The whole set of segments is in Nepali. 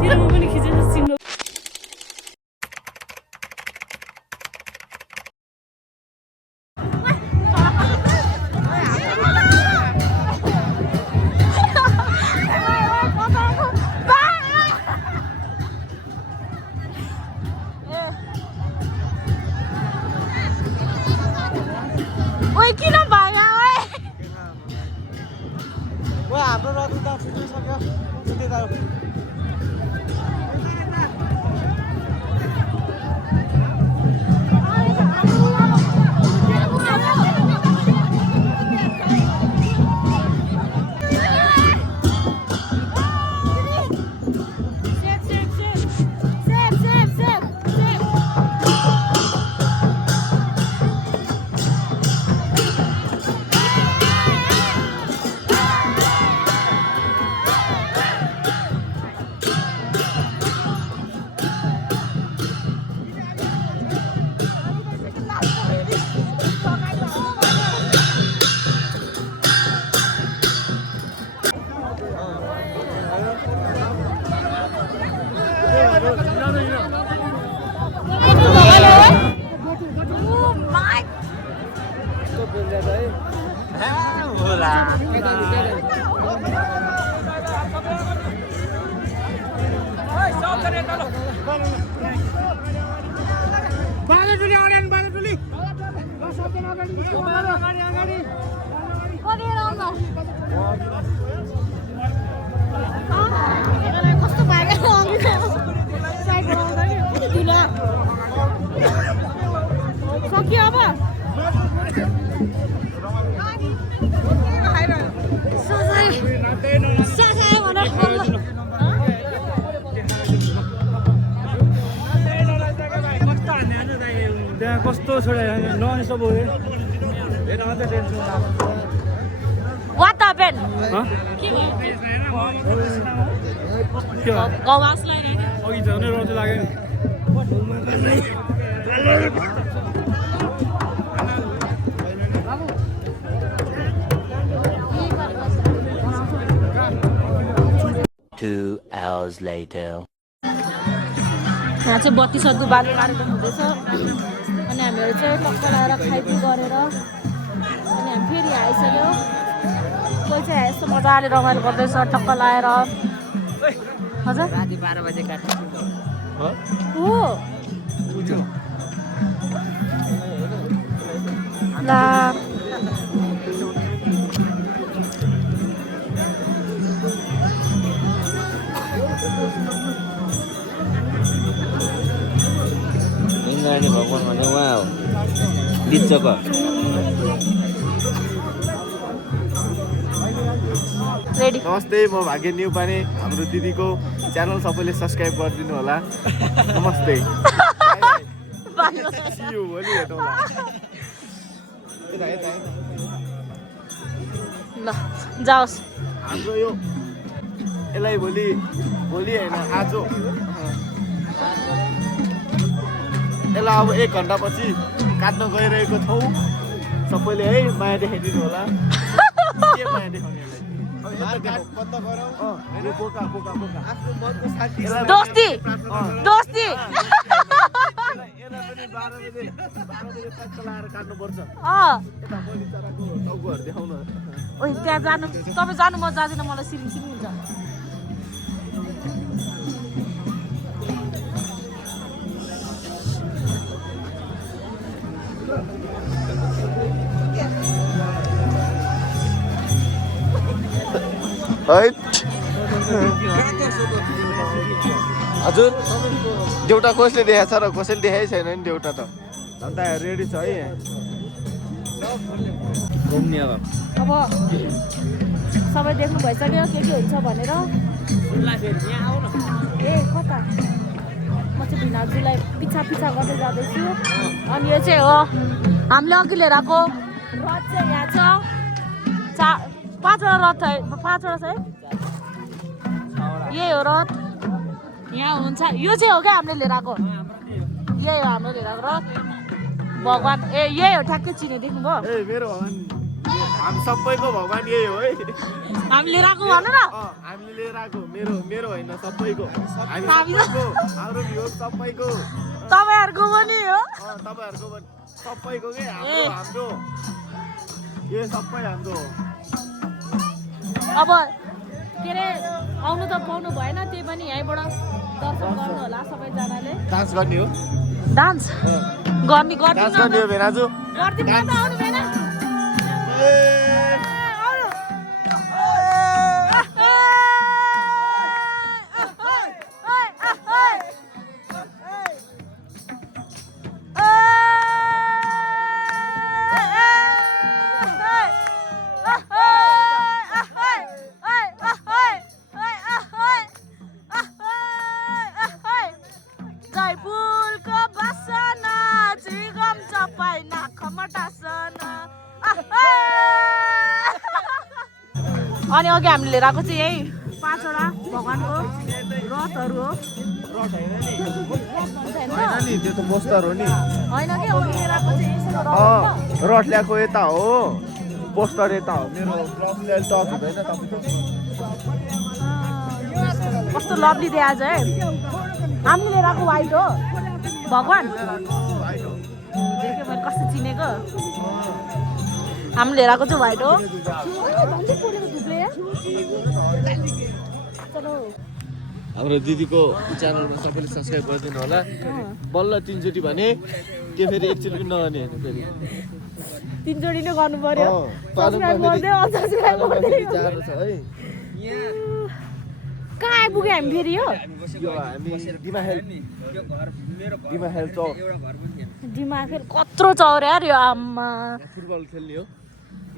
तिम्रो पनि खिचेछ सिङ्गो ओइ किन भयो ओइ वा हाम्रो रथ त छुटिसक्यो छुटिदा कस्तो भयो सक्यो अब त्यहाँ कस्तो छोड्यो नयाँ सब हो What happened? गवासलाई नि अघि झनै रौँ लाग्यो नि 2 hours later यहाँ चाहिँ बत्ती सत्तु बाल्ने कार्यक्रम हुँदैछ अनि हामीहरू चाहिँ टक्क लगाएर खाइपी गरेर अनि हामी फेरि आइसक्यो कोही चाहिँ यस्तो मजाले रमाइलो गर्दैछ टक्क लगाएर हजुर राति 12 बजे काट्छ हो ला इन्द्राणी भगवान भने उहाँ हो लिच्चको रेडी नमस्ते म भाग्य न्युपाने हाम्रो दिदीको च्यानल सबैले सब्स्क्राइब गरिदिनु होला नमस्ते See you, भोलि भेटौँला ल जाओस् हाम्रो यो यसलाई भोलि होइन आज यसलाई अब 1 घन्टापछि काट्न गइरहेको छौँ सबैले है माया देखाइदिनु होला के माया देखाउने दोस्ती दोस्ती त्यहाँ जानु तपाईँ जानु म जाँदिनँ मलाई सिरिङ सिरिङ हुन्छ हजुर देउटा कसले देखाएको छ र कसैले देखाइ छैन नि देउटा त अन्त रेडी छ है घुम्ने अब सबै देख्नु भइसक्यो के हुन्छ भनेर ए कता म चाहिँ भिनाजुलाई पिछा गर्दै जाँदैछु अनि यो चाहिँ हो हामीले अघि लिएर आएको रथ चाहिँ यहाँ छ 5वटा रथ है 5वटा छ है यही हो रथ यहाँ हुन्छ यो चाहिँ हो क्या हामीले लिएर आएको यही हो हाम्रो लिएर आएको रथ भगवान् ए यही हो ठ्याक्कै चिने देख्नुभयो ए मेरो भगवान हामी सबैको भगवान यही हो है हामी लिएर आएको भन न हामीले लिएर आएको मेरो होइन सबैको हामी सबैको हाम्रो भ्यू सबैको तपाईँहरूको पनि हो तपाईँहरूको पनि सबैको के हाम्रो यो सबै हाम्रो हो अब के अरे आउनु त पाउनु भएन त्यही पनि यहीँबाट दर्शन गर्नु होला सबैजनाले डान्स गर्ने हो डान्स गर्ने डान्स गर्ने हो भेनाजु गर्दिनु त आउनु भएन अनि अघि हामीले लिएर आएको चाहिँ यही 5वटा भगवानको रथहरू हो होइन नि त्यो त पोस्टर हो नि होइन कि अघि लिएर आएको चाहिँ यस्तो रथ हो। रथ ल्याएको यता हो पोस्टर यता हो मेरो ब्लगले टच हुँदैन तपाईँको कस्तो लभली दिए आज है हामीले लिएर आएको वाइट हो भगवान देख्यो मैले कस्तो चिनेको हामीले लिएर आएको चाहिँ वाइट हो हाम्रो दिदीको च्यानलमा सबैले सब्सक्राइब गरिदिनु होला बल्ल 3 चोटि भने त्यो फेरि एकचोटि पनि नगर्ने होइन फेरि 3 जोडी नै गर्नु पर्यो सब्स्क्राइब गर्दै अनसब्स्क्राइब गर्दै जाडो छ है कहाँ आइपुग्यो हामी फेरि हो यो हामी दिमा हेल्थ चौक दिमाग फेरि कत्रो चौर यार यो आम्मा फुटबल खेल्ने हो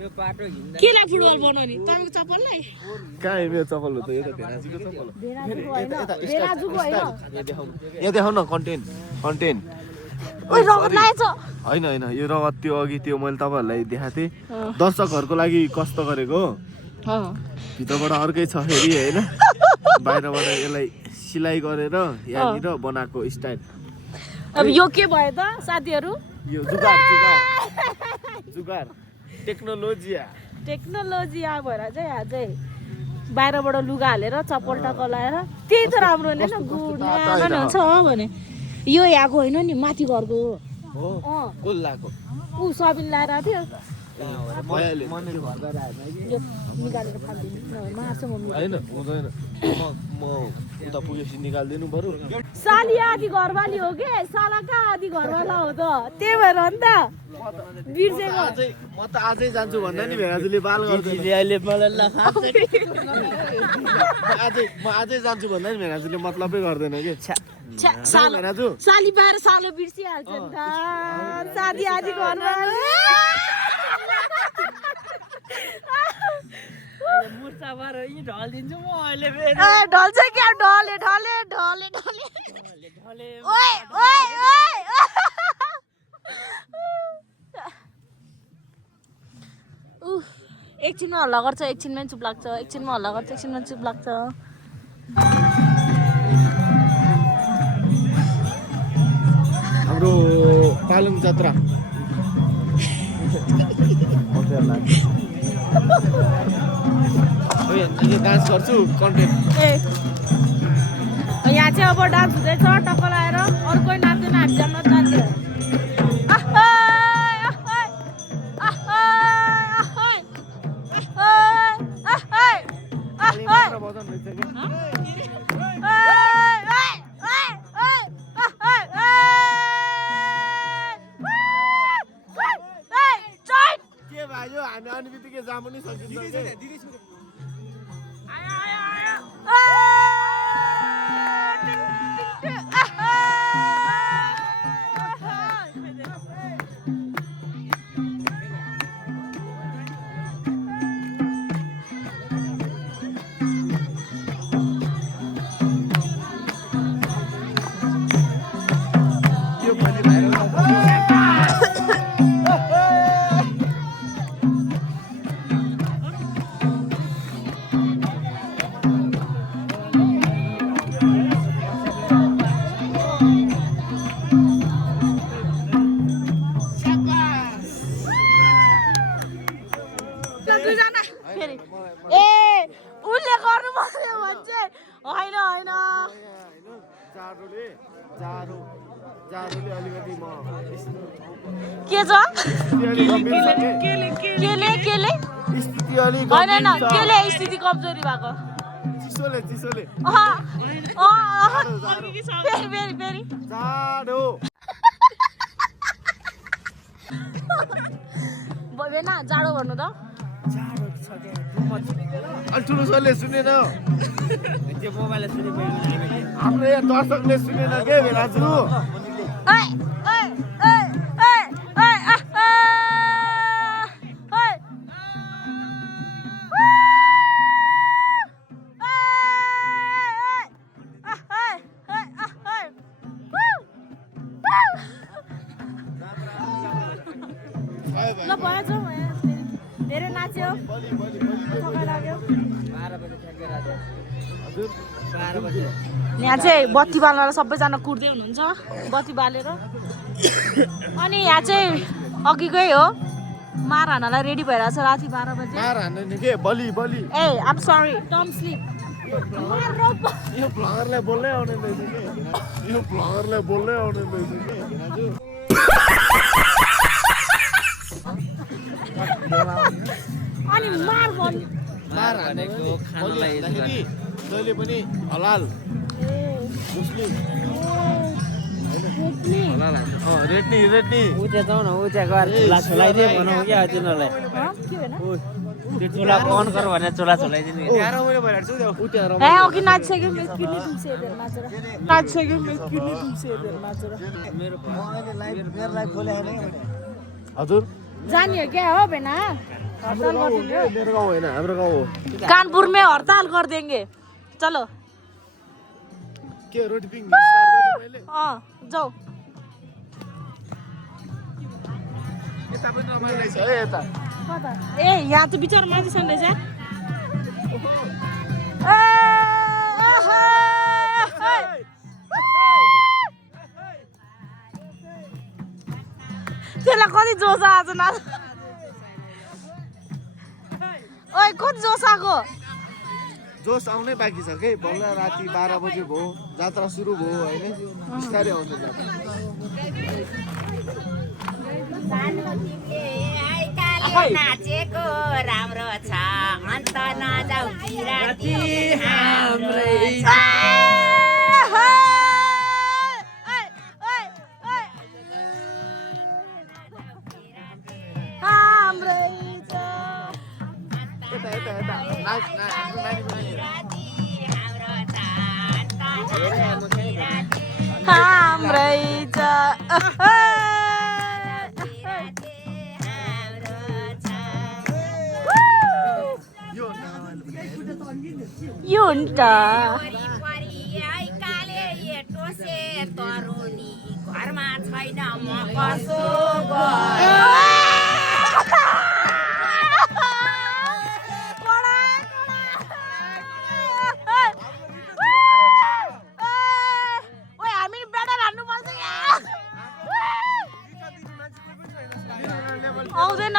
यो बाटो हिँड्दा केलाई फुटबल बनाउने तपाईँको चप्पललाई कहाँ मेरो चप्पल हो त यो त भेनाजीको चप्पल हो भेनाजुको होइन भेनाजुको होइन यहाँ देखाउन कन्टेन्ट ओइ रगत लागेछ होइन यो रगत त्यो अघि त्यो मैले तपाईँहरूलाई देखाएको थिएँ दर्शकहरूको लागि कस्तो गरेको हो भित्रबाट अर्कै छ फेरि होइन बाहिरबाट यसलाई सिलाइ गरेर यहाँनिर बनाएको स्टाइल अब यो के भयो त साथीहरू यो जुगार टेक्नोलोजी आ भएर चाहिँ यहाँ चाहिँ बाहिरबाट लुगा हालेर चप्पल टक्क लाएर त्यही त राम्रो नि होइन गुड न्यानो हुन्छ भने यो यहाँको होइन नि माथि घरको हो गोल्लाको ऊ सबिन लाएर आएको थियो भइहाल्यो यो निकालेर फालिदिनु मार्छ मम्मी होइन हुँदैन म उता पुगेपछि निकालिदिनु बरु साली आदि घरवाली हो कि साला कहाँ आदि घरवाला हो त त्यही भएर हो नि त बिर्सेको म त आजै जान्छु भन्दा नि भेनाजुले बाल गर्दैन अहिले मलाई म आजै जान्छु भन्दा नि भेनाजुले मतलबै गर्दैन कि भेनाजु साली बाहिर सालो बिर्सिहाल्छ नि त सादी आदि घरवाली ढलिदिन्छु म अहिले ढल्छ क्या ढले ओए एकछिनमा हल्ला गर्छ एकछिनमै चुप लाग्छ एकछिनमा हल्ला गर्छ एकछिनमा चुप लाग्छ हाम्रो पालुङ जात्रा डान्स गर्छु कन्टेन्ट यहाँ चाहिँ अब डान्स हुँदैछ टक्क लगाएर अरू कोही नाच्दैन हामी जान्न नाच्दैन के भयो हामी आउने बित्तिकै जाम पनि सकिन्छ जाडोले अलिकति म के छ स्थिति अलिक गम्भीर छ केले स्थिति अलिक होइन गम्भीर छ केले स्थिति कमजोरी भएको चिसोले फेरि जाडो बेना जाडो भन्नु त अलि ठुलो स्वरले सुनेन त्यो मोबाइलले सुने हाम्रो यहाँ दर्शकले सुनेन के भेनाजु ल भयो जाउँ धेरै नाच्यो थकाइ लाग्यो यहाँ चाहिँ बत्ती बालेर सबैजना कुर्दै हुनुहुन्छ बत्ती बालेर अनि यहाँ चाहिँ अघिकै हो मार हान्नलाई रेडी भइरहेछ राति 12 बजे मार हान्ने के बलि ए आम सरी टम स्लिप यो भ्लगरलाई बोल्दै आउने रहेछ के यो भ्लगरलाई बोल्दै आउने रहेछ के भेनाजु अनि मार भन् मार हानेको खानलाई जहिले पनि हलाल मुस्लिम हलाल रेड्नी उता जाउँ न उता गएर चुला छोलाइदिए भनौँ क्या तिनीहरूलाई त्यो चुला अन गर भनेर चुला छोलाइदिने ए अघि नाचिसक्यो मेरो किडनी दुख्छ हेरेर नाचेर हजुर जाने हो क्या हो बेना हड़ताल कर देंगे मेरो गाउँ होइन हाम्रो गाउँ हो कानपुर में हड़ताल कर देंगे चलो के रोटी पिङ स्टार्ट गर्ने मैले जाऊ यता पनि रमाइलो रहेछ है यता ए यहाँ त बिचार माथि छैन रहेछ त्यसलाई कति जोस आज नाच ओइ कति जोस आएको जोस आउनै बाँकी छ के बल्ल राति 12 बजे भयो जात्रा सुरु भयो होइन बिस्तारै आउँछ जात्रा नाचेको राम्रो छ अन्त नजाऊ किराती हाम्रै हाम्रै छ यो नि त तरुनी घरमा छैन म कसो आउँदैन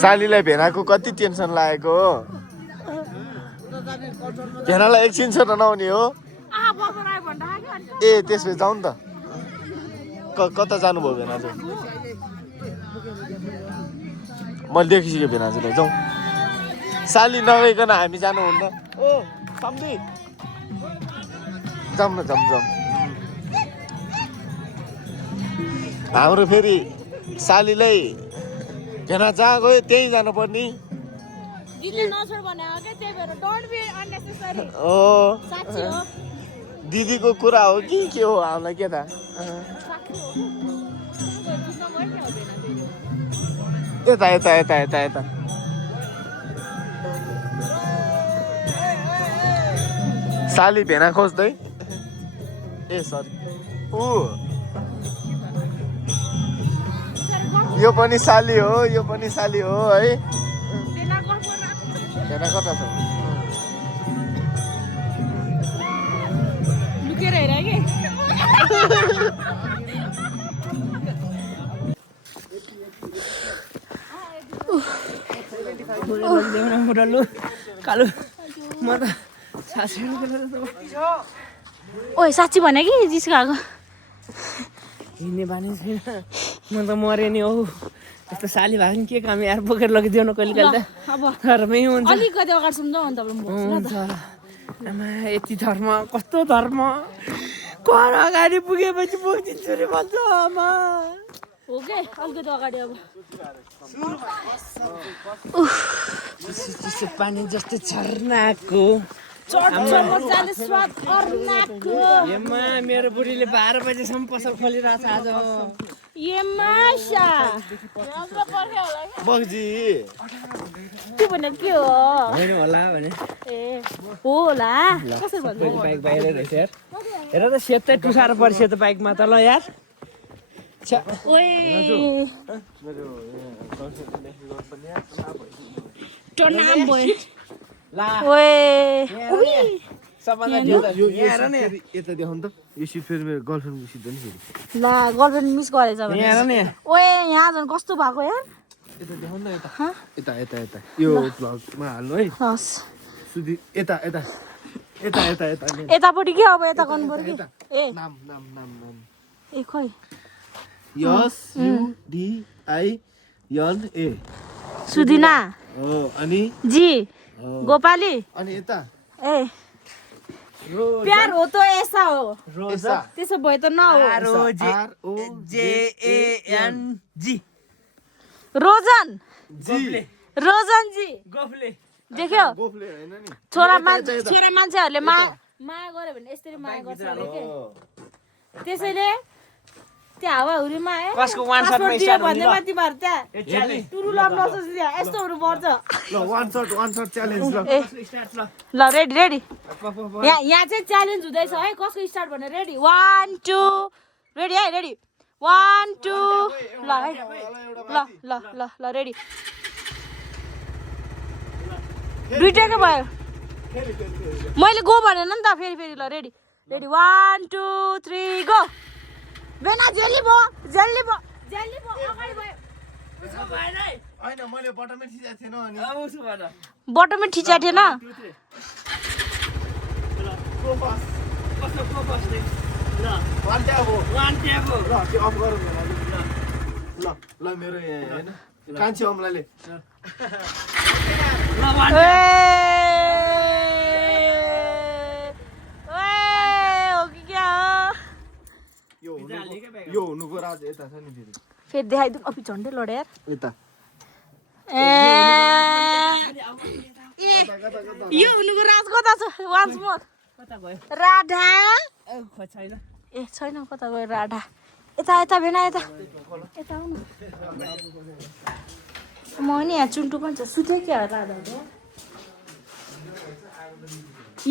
सालीलाई भेनाको कति टेन्सन लागेको हो भेनालाई एकछिन छोरा नआउने हो ए त्यसपछि जाउँ नि त कता जानुभयो भेनाजु मैले देखिसकेँ भेनाजुलाई जाउँ साली नगइकन हामी जानुहुन्न ओ सम्झी जाउँ न जाउँ हाम्रो फेरि सालीलाई भेना जहाँ गयो त्यहीँ जानुपर्ने हो दिदीको कुरा हो कि के हो हामीलाई के थाहा यता साली भेना खोज्दै ए सरी यो पनि साली हो है भेना कता छ लुकेर हेर के मुरल्लु कालु म त सासु ओइ साँच्ची भने कि जिस्काएको हिँड्ने बानी छैन म त मरे नि हौ यस्तो साली भएको नि के काम यार बोकेर लगिदियो न कहिले कहिले त अब घरमै हुन्छ अलिकति अगाडि सम्झाउ अन्त हुन्छ आमा यति धर्म कस्तो धर्म घर अगाडि पुगेपछि बोकिदिन्छु रे भन्छ आमा हो के अलिकति अगाडि अब चिसो पानी जस्तो झर्नाको मजाले स्वाद अर्नाको एम्मा मेरो बुढीले 12 बजेसम्म पसल खोलिरहेछ आज माछा बग्जी त्यो भने के हो होइन होला भने ए होला कसरी भन्नु बाइक बाहिरै रहेछ यार हेर त सेतै टुसारो पर्छ त बाइकमा त ल यार ओइ टर्नाम भयो ला ओइ सबभन्दा यो हेर न यता देखाउनु त यो सिट फेरि मेरो गर्लफ्रेन्डको सिट हो नि फेरि ला गर्लफ्रेन्ड मिस गरेछ भने हेर न ओए यहाँ झन् कस्तो भएको यार यता देखाउनु न यता यता यता यो भ्लगमा हाल्नु है हस् सुधि यता यता यता यता यता यतापट्टि के अब यता गर्नु पर्यो कि ए नाम नाम नाम नाम ए खै S U D I N A Sudina हो अनि जी गोपाली अनि यता ए प्यार हो त ऐसा हो यसा त्यसो भए त न हो आर ओ JAN जी रोजन जी रोजन जी गफले देख्यो गोफले हैन नि छोरा मान्छेहरूले माया गर्यो भने यसरी माया गर्छ अरे के त्यसैले त्यो हावाहुरीमा कसको वान शटमा स्टार्ट भन्दै माथि मार त्यहाँ टुरु लम लसोस त्यहाँ यस्तोहरू पर्छ ल वान शट च्यालेन्ज ल ए ल रेडी यहाँ चाहिँ च्यालेन्ज हुँदैछ है कसको स्टार्ट भने रेडी 1 2 रेडी है रेडी 1 2 ल है ल ल ल ल रेडी दुईटाकै भयो मैले गो भनेन नि त फेरि ल रेडी 1 2 3 गो बेना जेली भो अगाडि भयो हैन मैले बटमै थिचेको थिएन अनि बटमै ठिचा थिएन वान ट्याब हो ल त्यो अफ गरौँ ल ल मेरो यहाँ हैन कान्छी अमलाले यो हुनुको राज यता छ नि फेरि देखाइदिउँ अपि झन्डै लड्यो यार यता यो हुनुको राज कता छ वान्स मोर राधा छैन ए छैन कता गयो राधा यता यता भेना यता आऊ न म नि यहाँ चुन्टु पनि छ सुत्यो क्या राधा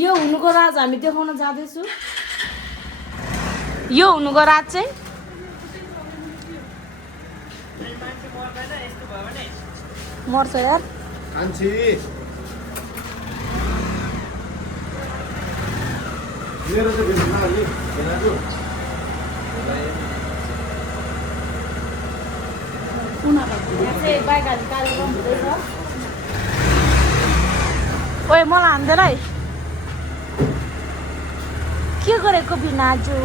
यो हुनुको राज हामी देखाउन जाँदैछु यो हुनुको राज चाहिँ मर्छ यार कान्छी मेरो चाहिँ भेट्नु अलि भेनाजु कार्यक्रम हुँदैछ ओए मलाई हान्दैन है के गरेको भिनाजु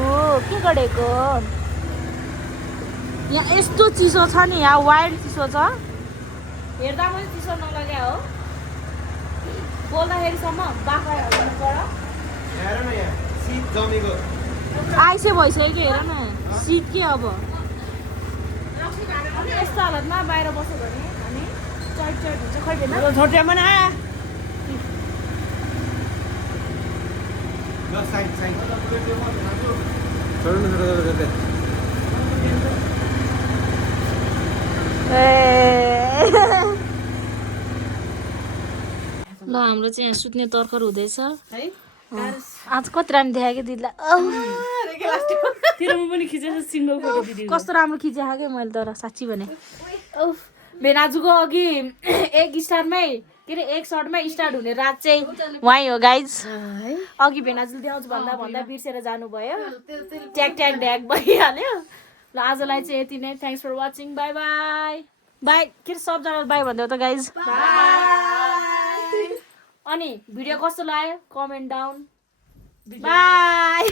के गरेको यहाँ यस्तो चिसो छ नि यहाँ वाइल्ड चिसो छ हेर्दा पनि चिसो नलग्या हो बोल्दाखेरिसम्म बाख्रा हेर्नु पर्यो हेर न यहाँ शीत जमेको आइसै भइसक्यो हेर न शीत के अब यस्तो हालतमा बाहिर बस्यो भने हामी चट हुन्छ खै भेना छोटे पनि आयो ल साइड ल हाम्रो चाहिँ यहाँ सुत्ने तर्खर हुँदैछ आज कति राम्रो देखायो कि दिदीलाई कस्तो राम्रो खिचेको क्या मैले तर साँच्ची भने भेनाजुको अघि एक स्टारमै के अरे एक सर्टमै स्टार्ट हुने रात चाहिँ वहीँ हो गाइज अघि भेनाजुले देखाउँछु भन्दा बिर्सेर जानुभयो ट्याक ढ्याक भइहाल्यो ल आजलाई चाहिँ यति नै thanks for watching bye bye के अरे सबजनालाई बाई भनिदेऊ त गाइज अनि भिडियो कस्तो लाग्यो कमेन्ट डाउन बाई